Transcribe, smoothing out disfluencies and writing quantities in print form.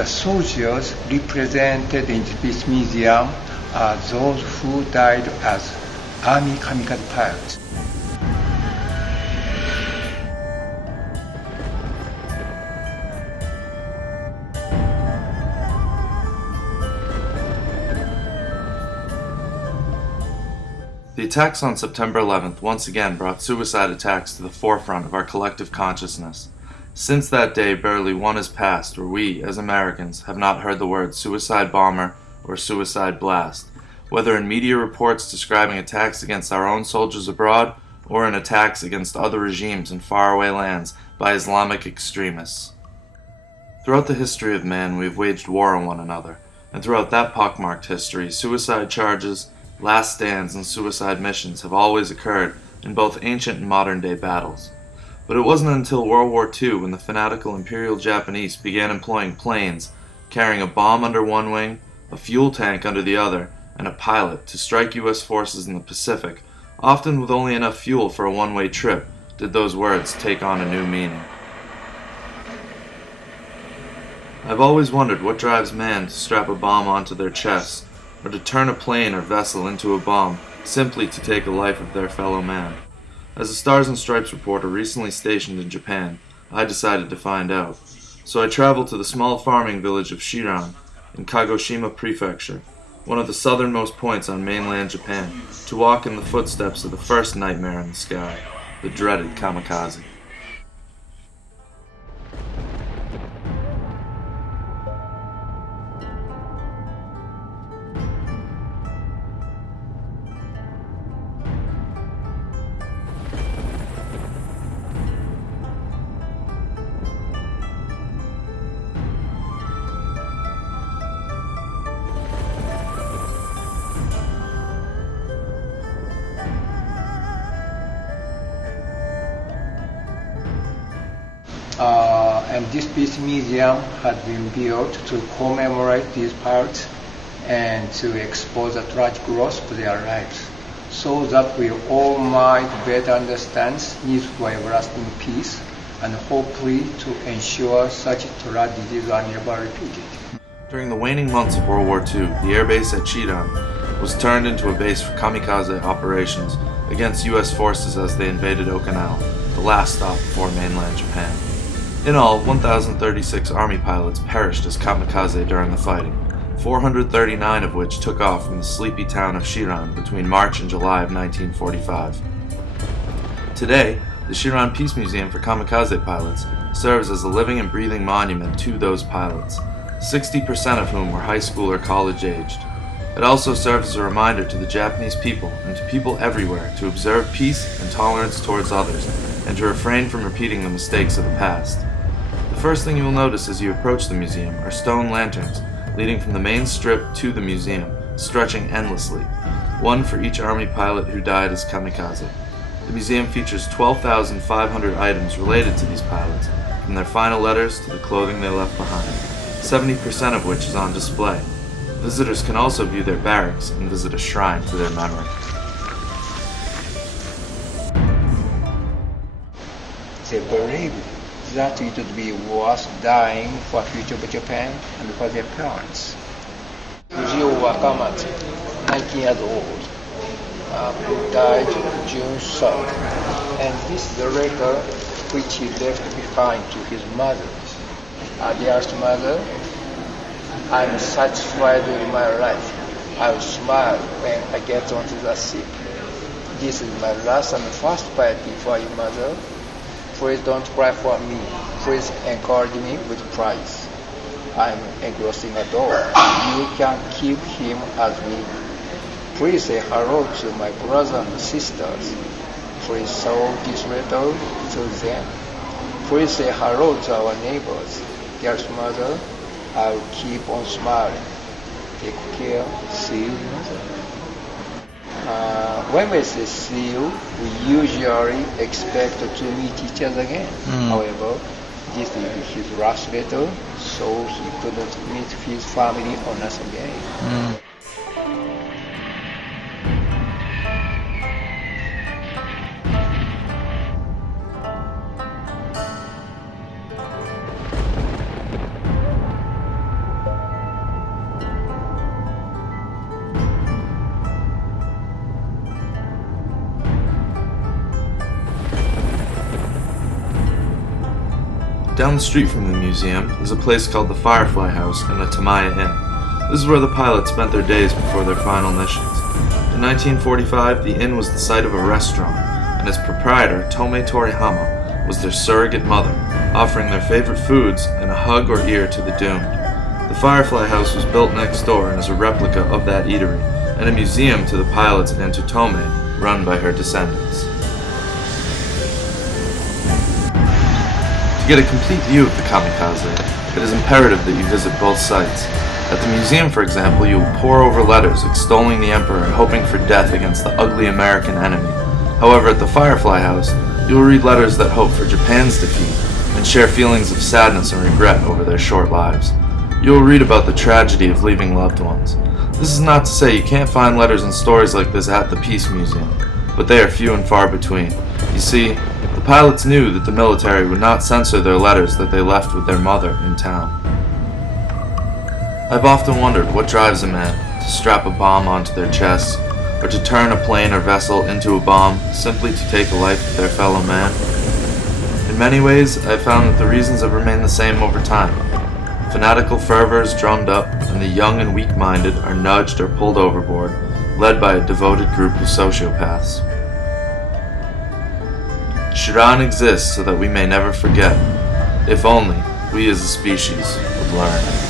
The soldiers represented in the Peace Museum are those who died as Army Kamikaze Pilots. The attacks on September 11th once again brought suicide attacks to the forefront of our collective consciousness. Since that day, barely one has passed where we, as Americans, have not heard the words suicide bomber or suicide blast, whether in media reports describing attacks against our own soldiers abroad or in attacks against other regimes in faraway lands by Islamic extremists. Throughout the history of man, we have waged war on one another, and throughout that pockmarked history, suicide charges, last stands, and suicide missions have always occurred in both ancient and modern-day battles. But it wasn't until World War II when the fanatical Imperial Japanese began employing planes, carrying a bomb under one wing, a fuel tank under the other, and a pilot to strike U.S. forces in the Pacific, often with only enough fuel for a one-way trip, did those words take on a new meaning. I've always wondered what drives man to strap a bomb onto their chests, or to turn a plane or vessel into a bomb simply to take a life of their fellow man. As a Stars and Stripes reporter recently stationed in Japan, I decided to find out. So I traveled to the small farming village of Chiran in Kagoshima Prefecture, one of the southernmost points on mainland Japan, to walk in the footsteps of the first nightmare in the sky, the dreaded kamikaze. And this Peace Museum has been built to commemorate these pilots and to expose the tragic loss of their lives, so that we all might better understand need for everlasting peace and hopefully to ensure such tragedies are never repeated. During the waning months of World War II, the airbase at Chiran was turned into a base for kamikaze operations against U.S. forces as they invaded Okinawa, the last stop before mainland Japan. In all, 1,036 Army pilots perished as kamikaze during the fighting, 439 of which took off from the sleepy town of Chiran between March and July of 1945. Today, the Chiran Peace Museum for Kamikaze Pilots serves as a living and breathing monument to those pilots, 60% of whom were high school or college aged. It also serves as a reminder to the Japanese people and to people everywhere to observe peace and tolerance towards others, and to refrain from repeating the mistakes of the past. The first thing you will notice as you approach the museum are stone lanterns leading from the main strip to the museum, stretching endlessly, one for each Army pilot who died as kamikaze. The museum features 12,500 items related to these pilots, from their final letters to the clothing they left behind, 70% of which is on display. Visitors can also view their barracks and visit a shrine to their memory. They believed that it would be worth dying for the future of Japan and for their parents. Fujio Wakamatsu, 19 years old, died June 3rd, and this is the letter which he left behind to his mother. Dearest mother, I'm satisfied with my life. I will smile when I get onto the ship. This is my last and first piety for you, mother. Please don't cry for me. Please encourage me with praise. I'm engrossing a dog. You can keep him as me. Please say hello to my brothers and sisters. Please show this letter to them. Please say hello to our neighbors. Dearest mother, I will keep on smiling. Take care. See you, mother. When we say see you, we usually expect to meet each other again. However, this is his last letter, so he couldn't meet his family on us again. Down the street from the museum is a place called the Firefly House and the Tomiya Inn. This is where the pilots spent their days before their final missions. In 1945, the inn was the site of a restaurant, and its proprietor, Tomiya Torihama, was their surrogate mother, offering their favorite foods and a hug or ear to the doomed. The Firefly House was built next door and is a replica of that eatery, and a museum to the pilots and to Tomiya, run by her descendants. To get a complete view of the Kamikaze, it is imperative that you visit both sites. At the museum, for example, you will pore over letters extolling the Emperor and hoping for death against the ugly American enemy. However, at the Firefly House, you will read letters that hope for Japan's defeat and share feelings of sadness and regret over their short lives. You will read about the tragedy of leaving loved ones. This is not to say you can't find letters and stories like this at the Peace Museum, but they are few and far between. You see, the pilots knew that the military would not censor their letters that they left with their mother in town. I've often wondered what drives a man to strap a bomb onto their chest, or to turn a plane or vessel into a bomb simply to take the life of their fellow man. In many ways, I've found that the reasons have remained the same over time. Fanatical fervor is drummed up, and the young and weak-minded are nudged or pulled overboard, led by a devoted group of sociopaths. Chiran exists so that we may never forget. If only we as a species would learn.